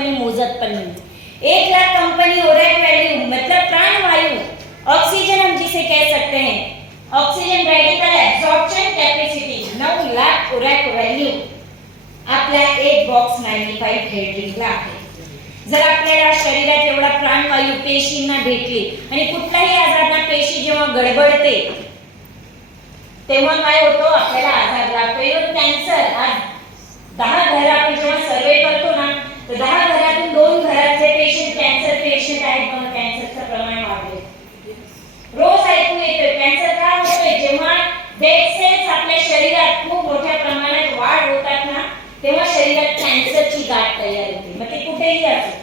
Company मोजत पण नहीं। 1 लाख कंपनी ओरैक वैल्यू मतलब प्राणवायु, ऑक्सीजन हम जिसे कह सकते हैं, oxygen radical absorption capacity 9 lakh ORAC value आपल्या एक बॉक्स 95 हेडरिंगला आहे। जर आपल्याला शरीरात एवढा प्राणवायू पेशींना भेटली आणि कुठलाही आजारांना पेशी जेव्हा गडबडते तेव्हा काय होतो, आपल्याला आजार लागतो। इव्हन कॅन्सर, आज 10 घर आपण जेव्हा सर्वे करतो ना, तर 10 घरातून 2 घरातले पेशंट कॅन्सर पेशंट आहेत, पण कॅन्सरचं प्रमाण वाढले। रोज ऐकू येतं कॅन्सर का होतोय, जेव्हा डेड सेल्स आपल्या शरीरात खूप मोठ्या प्रमाणात वाढ होतात ना, तेव्हा शरीरात कॅन्सरची गाठ तयार होते। मग ते कुठेही असो,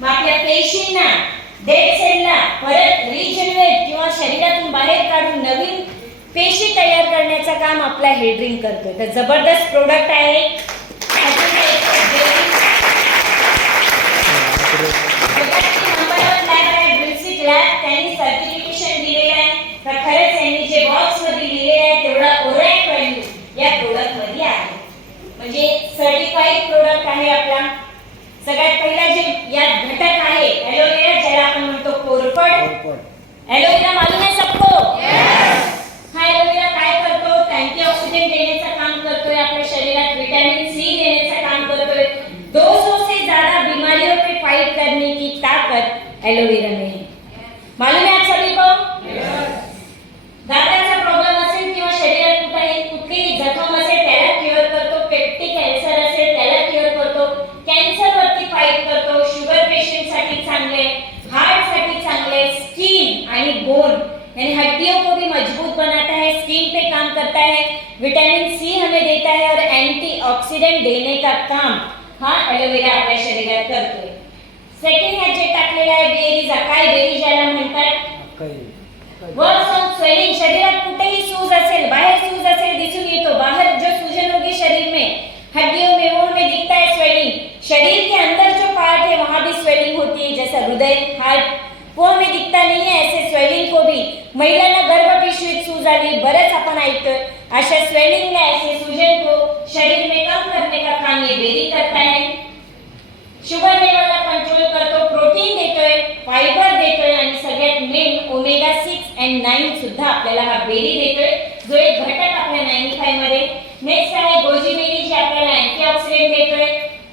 मग आपल्या पेशींना, डेड सेलला परत रिजनरेट किंवा शरीरातून बाहेर काढून नवीन पेशी तयार करण्याचं काम आपला हेडरिंग करतोय। तर जबरदस्त प्रोडक्ट आहे। त्यांनी सर्टिफिकेशन दिलेलं आहे, तर खरंच यांनी जे बॉक्स मध्ये लिहिलेलं आहे तेवढा ओरॅक व्हॅल्यू या प्रोडक्ट मध्ये आहे, म्हणजे सर्टिफाईड प्रोडक्ट आहे आपला। सगळ्यात पहिला जे यात घटक आहे एलोवेरा, ज्याला आपण म्हणतो कोरफड। एलोवेरा मालूम है सबको? हा एलोवेरा काय करतो, अँटीऑक्सिडेंट देण्याचं काम करतोय, आपल्या शरीरात विटामिन सी देण्याचं काम करतोय। 200 से ज्यादा बीमारियों पे फाइट करने की ताकत एलोवेरा में है। मालूम है आप सभी को? दाताचा प्रॉब्लेम असेल किंवा शरीरात कुठली जखम असेल त्याला क्युअर करतो, पेप्टिक अल्सर असेल त्याला क्युअर करतो, कॅन्सर वरती फाइट करतो, शुगर पेशंट साठी चांगले, हार्ट साठी चांगले, स्किन आणि बोन यानी हड्डियों को भी मजबूत बनाता है, स्किन पे काम करता है, विटामिन सी हमें देता है और एंटीऑक्सीडेंट देने का काम हा एलोवेरा आपल्या शरीरात करतोय। सेकंड ह्यात जे टाकलेला आहे बेरीज, अकाई बेरीज ज्याला म्हणतात, वर्क्स ऑन स्वेलिंग, शरीरात कुठेही सूज असेल, बाहर सूज असेल दिसून येतो, बाहर जो सूजन होगी शरीर में, हड्डियों में वो हमें दिखता है स्वेलिंग, शरीर के अंदर जो पार्ट है वहां भी स्वेलिंग होती है, जैसा हृदय, हार्ट, वो हमें दिखता नहीं है, ऐसे स्वेलिंग को भी, महिलांना गर्भपिशवीत सूज आली, बरंच आपण ऐकतो, अशा स्वेलिंगला, ऐसे सूजन को शरीर में कम करने का काम ये बेरी करता है। शुगर लेवलला कंट्रोल करतो, प्रोटीन देतोय, फायबर देतोय आणि सगळ्यात मेन ओमेगा 6 and 9 सुद्धा आपल्याला हा बेरी देतोय, जो एक घटक आपल्या 95 मध्ये। नेक्स्ट आहे गोजी बेरी, जी आपल्याला अँटीऑक्सिडेंट देतोय,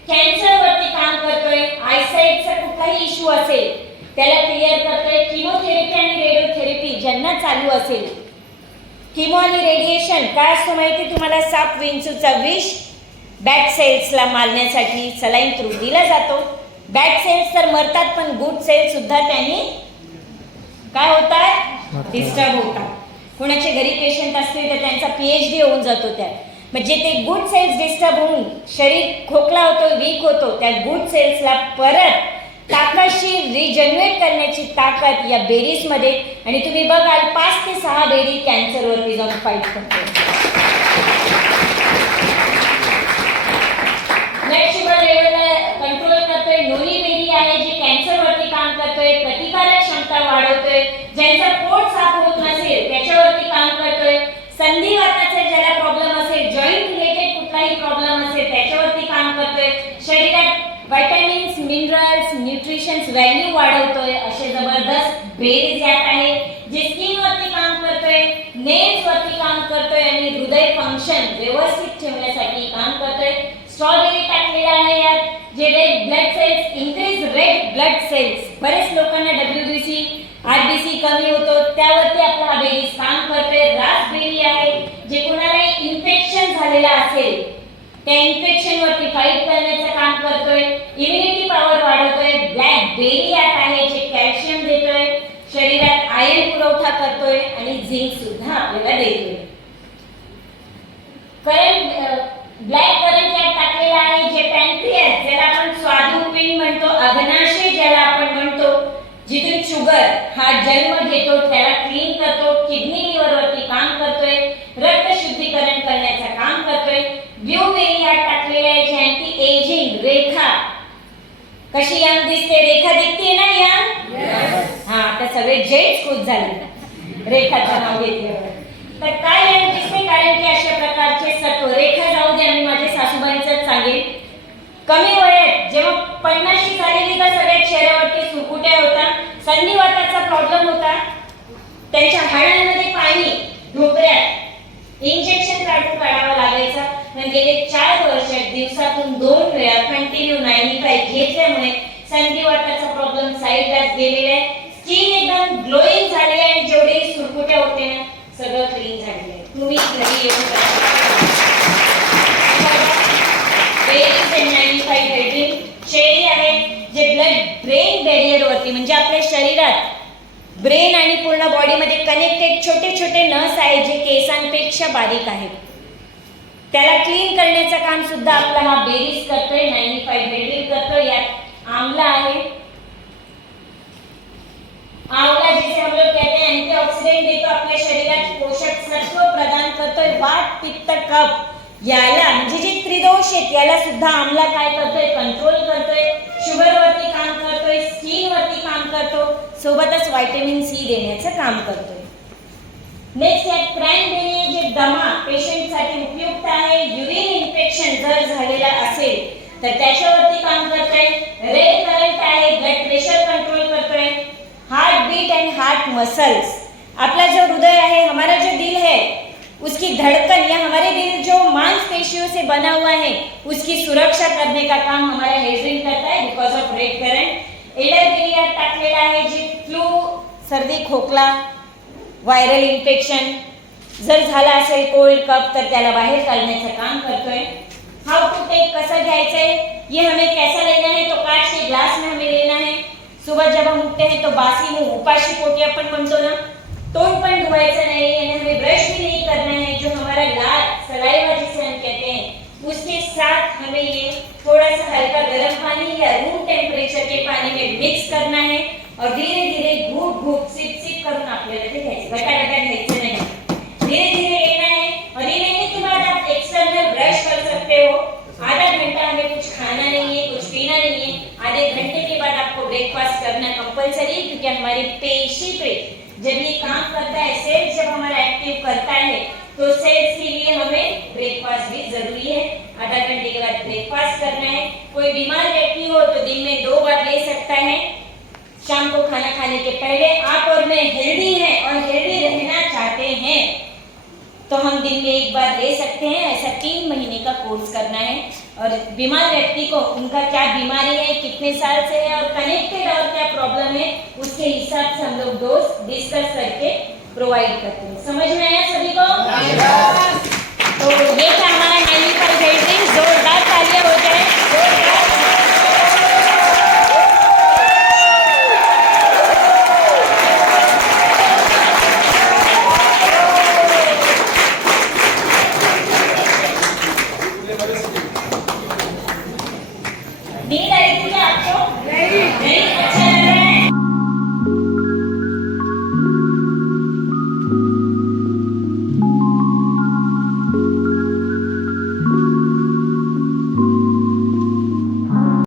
कॅन्सर वरती काम करतोय, आयसाइटचा कुठलाही इश्यू असेल त्याला क्लिअर करतोय, किमोथेरपी आणि रेडिओथेरपी ज्यांना चालू असेल, किमो आणि रेडिएशन काय असतं माहिती तुम्हाला, साप विंचूचा विष बॅड सेल्सला मारण्यासाठी सलाईन थ्रू दिला जातो। बॅड सेल्स तर मरतात, पण गुड सेल्स सुद्धा त्यांनी काय होतात, डिस्टर्ब होतात। कोणाचे घरी पेशंट असतील तर त्यांचा पीएचडी होऊन जातो त्यात, म्हणजे ते गुड सेल्स डिस्टर्ब होऊन शरीर खोकला होतो, वीक होतो, त्या गुड सेल्सला परत ताकदशी रिजनरेट करण्याची ताकद या बेरीज मध्ये, आणि तुम्ही बघाल 5 ते 6 बेरी कॅन्सरवरती जाऊन फाईट करतो। ब्लड शुगर लेवलला कंट्रोल करतोय, नोनी बेरी आहे जी कॅन्सरवरती काम करतोय, प्रतिकारक क्षमता वाढवतोय, ज्यांचा पोट साफ होत नसेल त्याच्यावरती काम करतोय, संधिवाताचा ज्याला प्रॉब्लेम असेल, जॉइंट रिलेटेड कुठलाही प्रॉब्लेम असेल त्याच्यावरती काम करतोय, शरीरात विटामिन्स, मिनरल्स, न्यूट्रिशन्स व्हॅल्यू वाढवतोय, असे जबरदस्त बेरीज यात आहे, जे स्किन वरती काम करतोय, नेल्स वरती काम करतोय आणि हृदय फंक्शन व्यवस्थित ठेवण्यासाठी काम करतोय। स्ट्रॉबेरी टाकलेला आहे यात, जे red blood cells, increase red blood cells, बरेच लोकांना WBC, RBC कमी होतो, त्यावरती आपला हा बेरीज काम करतोय। रास्पबेरी आहे, जे कोणाला इन्फेक्शन झालेला असेल त्या इन्फेक्शन वरती फाईट करण्याचं काम करतोय, इम्युनिटी पॉवर वाढवतोय। ब्लॅकबेरी यात आहे, जे कॅल्शियम देतोय, शरीरात आयर्न पुरवठा करतोय आणि झिंक सुद्धा आपल्याला देतोय। ब्लॅक करंट यात टाकलेला आहे, जे पॅनक्रियास, ज्याला आपण स्वादुपिंड म्हणतो, अग्नाशय ज्याला आपण म्हणतो, जिथून शुगर हा जन्म घेतो त्याला क्लीन करतो, किडनी लिव्हर वरती काम करतोय, रक्त शुद्धीकरण करण्याचं काम करतोय। ब्लूबेरी यात टाकलेला आहे, जे अँटी एजिंग, रेखा कशी यंग दिसते, रेखा दिसते ना यंग, हा आता सगळे जेंट्स खुश झाले रेखाचं नाव घेतल्यावर, तर काय यंग दिसते, कारण की अशा प्रकारचे सत्व, रेखा जाऊ दे, मी माझ्या सासूबाईंचं सांगेन, कमी वयात जेव्हा 50शी झालेली तर सगळ्या चेहऱ्यावरती सुरकुत्या होता, संधिवाताचा प्रॉब्लेम होता, त्यांच्या हाडांमध्ये पाणी, ढोकऱ्यात इंजेक्शन काढावं लागायचं. पण गेले 4 वर्ष दिवसातून 2 वेळा कंटिन्यू 95 घेतल्यामुळे संधिवाताचा प्रॉब्लेम साईडलाच गेलेला आहे. स्किन एकदम ग्लोईंग झाली आहे आणि जेवढे सुरकुत्या होते ना सगळं क्लीन झालेलं आहे. तुम्ही घरी येऊन शेरी आहे जे ब्लड ब्रेन बॅरियर वरती म्हणजे आपल्या शरीरात ब्रेन आणि पूर्ण बॉडीमध्ये कनेक्टेड छोटे छोटे नस आहेत जे केसांपेक्षा बारीक आहेत. त्याला क्लीन करण्याचं काम सुद्धा आपला हा बेरीज करतोय. 95 बेरीज करतोय. यात आंवला आहे. आंवला जिसे हम लोग कहते हैं एंटीऑक्सीडेंट देतो, आपल्या शरीरात पोषक सत्व प्रदान करतोय. वात पित्त कफ याला म्हणजे जे त्रिदोष आहेत याला सुद्धा आंवला काय करतोय, कंट्रोल करतोय. शुगर वरती काम करतोय, स्किन वरती काम करतो, सोबतच व्हिटॅमिन सी देण्याचं काम करतोय. नेक्स्ट यात क्रॅनबेरी जे दमा पेशंट साठी उपयुक्त आहे. युरिन इन्फेक्शन जर झालेला असेल तर त्याच्यावरती काम करतोय. रेड करंट आहे, ब्लड प्रेशर कंट्रोल करतोय. Heart beat and heart muscles, आपला जो हृदय है, हमारा जो दिल है, उसकी धड़कन या हमारे दिल जो मांसपेशियों से बना हुआ है उसकी सुरक्षा करने का काम हमारा हेजरिन करता है because of red current. Allergy टाकलेला आहे जे फ्लू, सर्दी, खोकला, व्हायरल इन्फेक्शन जर झाला असेल, कोल्ड कफ, तर त्याला बाहेर काढण्याचं काम करतोय. हाउ टू टेक, कसं घ्यायचंय, ये हमें कैसा लेना है, तो कांच के ग्लास में हमें लेना है. सुबह जब हम उठते हैं तो बासी मुंह, उपाशी पोटी अपन म्हणतो ना, तोंड पण धुवायचं नहीं है, हमें ब्रश भी नहीं करना है. जो हमारा लाल सलाइवा जिसे हम कहते हैं उसके साथ हमें ये थोड़ा सा हल्का गर्म पानी या रूम टेम्परेचर के पानी में मिक्स करना है और धीरे धीरे घूट घूट सिप सिप करून आपल्याला ते घ्यायचं. घटाघटा घ्यायचं नाही, धीरे धीरे लेना है. और ये लेने के बाद आप एक्सटर्नल ब्रश कर सकते हो. आधा घंटा हमें कुछ खाना नहीं है, कुछ पीना नहीं है. आधे घंटे के बाद आपको ब्रेकफास्ट करना कंपलसरी है क्योंकि हमारी पेशी पे जब ये काम करता है, सेल्स जब हमारा एक्टिव करता है तो सेल्स के लिए हमें ब्रेकफास्ट भी जरूरी है. आधा घंटे के बाद ब्रेकफास्ट करना है. कोई बीमार व्यक्ति हो तो दिन में 2 बार ले सकता है. शाम को खाना खाने के पहले. आप और मैं हेल्दी हैं और हेल्दी रहना चाहते हैं तो हम दिन में 1 बार ले सकते हैं. ऐसा 3 महीने का कोर्स करना है. और बीमार व्यक्ति को उनका क्या बीमारी है, कितने साल से है और कनेक्टेड और क्या प्रॉब्लम है उसके हिसाब से हम लोग डोज डिस्कस करके प्रोवाइड करते हैं. समझ में आया सभी को?